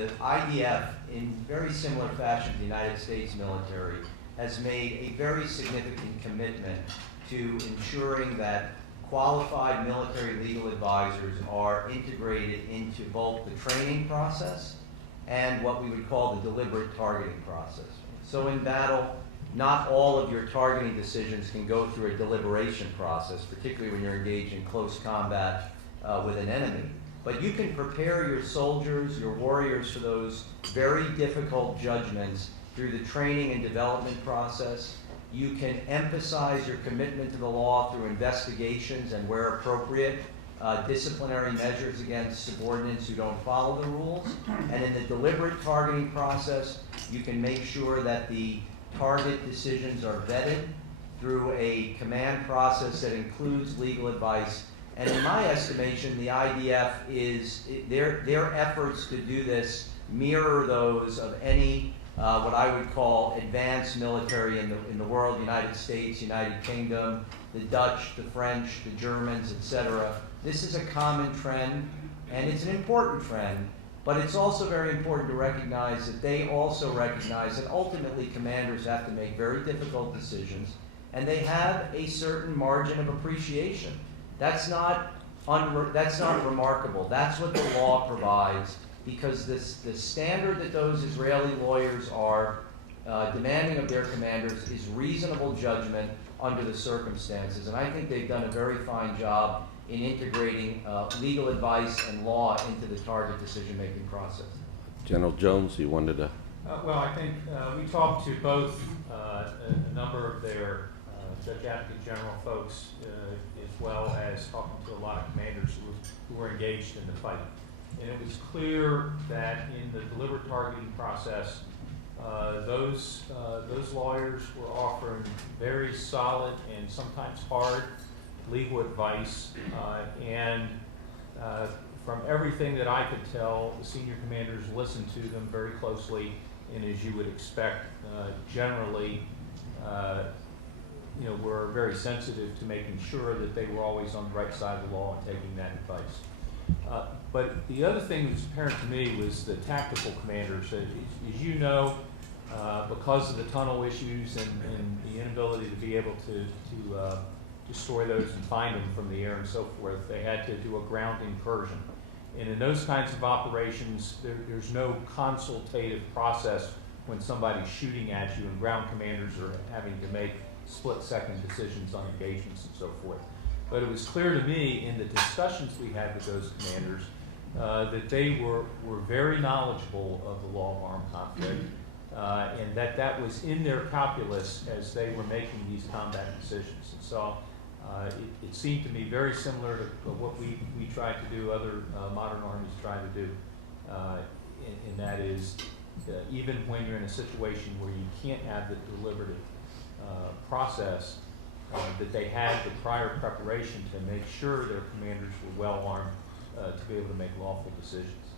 the IDF, in very similar fashion to the United States military, has made a very significant commitment to ensuring that qualified military legal advisors are integrated into both the training process and what we would call the deliberate targeting process. So in battle, not all of your targeting decisions can go through a deliberation process, particularly when you're engaged in close combat with an enemy. But you can prepare your soldiers, your warriors for those very difficult judgments through the training and development process. You can emphasize your commitment to the law through investigations and, where appropriate, disciplinary measures against subordinates who don't follow the rules. And in the deliberate targeting process, you can make sure that the target decisions are vetted through a command process that includes legal advice. And in my estimation, the IDF their efforts to do this mirror those of any what I would call advanced military in the world: the United States, United Kingdom, the Dutch, the French, the Germans, etc. This is a common trend, and it's an important trend, but it's also very important to recognize that they also recognize that ultimately commanders have to make very difficult decisions, and they have a certain margin of appreciation. That's not remarkable. That's what the law provides, because the standard that those Israeli lawyers are demanding of their commanders is reasonable judgment under the circumstances. And I think they've done a very fine job in integrating legal advice and law into the target decision-making process. General Jones, you wanted to... Well, I think we talked to both a number of their Judge Advocate General folks, as well as talking to a lot of commanders who were engaged in the fight. And it was clear that in the deliberate targeting process, those lawyers were offering very solid and sometimes hard legal advice, and from everything that I could tell, the senior commanders listened to them very closely, and as you would expect, generally, were very sensitive to making sure that they were always on the right side of the law and taking that advice. But the other thing that was apparent to me was the tactical commanders. As you know, because of the tunnel issues and the inability to be able to destroy those and find them from the air and so forth, they had to do a ground incursion. And in those kinds of operations, there's no consultative process when somebody's shooting at you, and ground commanders are having to make split-second decisions on engagements and so forth. But it was clear to me in the discussions we had with those commanders that they were very knowledgeable of the law of armed conflict, and that was in their calculus as they were making these combat decisions. And so it seemed to me very similar to what we try to do, other modern armies try to do, and that is even when you're in a situation where you can't have the deliberative process, that they had the prior preparation to make sure their commanders were well armed to be able to make lawful decisions.